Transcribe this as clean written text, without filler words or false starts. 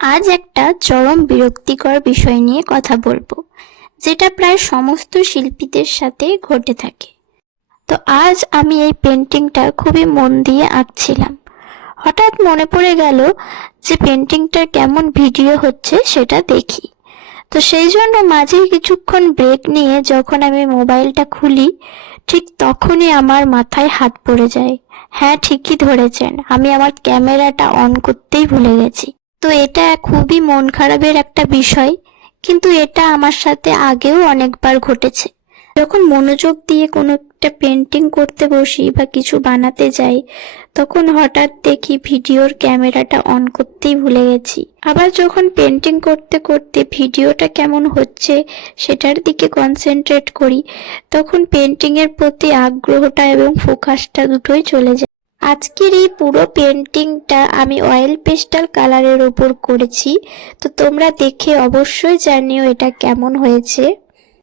আজ একটা চরম বিরক্তিকর বিষয় নিয়ে কথা বলবো, যেটা প্রায় সমস্ত শিল্পীদের সাথে ঘটে থাকে। তো আজ আমি এই পেন্টিংটা খুবই মন দিয়ে আঁকছিলাম। হঠাৎ মনে পড়ে গেল যে পেন্টিংটার কেমন ভিডিও হচ্ছে সেটা দেখি। তো সেই জন্য মাঝে কিছুক্ষণ ব্রেক নিয়ে যখন আমি মোবাইলটা খুলি, ঠিক তখনই আমার মাথায় হাত পড়ে যায়। হ্যাঁ, ঠিকই ধরেছেন, আমি আমার ক্যামেরাটা অন করতেই ভুলে গেছি। তো এটা খুবই মন খারাপের একটা বিষয়, কিন্তু এটা আমার সাথে আগেও অনেকবার ঘটেছে। যখন মনোযোগ দিয়ে কোনো একটা পেন্টিং করতে বসি বা কিছু বানাতে যাই, তখন হঠাৎ দেখি ভিডিওর ক্যামেরাটা অন করতেই ভুলে গেছি। আবার যখন পেন্টিং করতে করতে ভিডিওটা কেমন হচ্ছে সেটার দিকে কনসেন্ট্রেট করি, তখন পেন্টিং এর প্রতি আগ্রহটা এবং ফোকাসটা দুটোই চলে যায়। আজকের এই পুরো পেন্টিংটা আমি অয়েল পেস্টাল কালারের ওপর করেছি। তো তোমরা দেখে অবশ্যই জানিও এটা কেমন হয়েছে।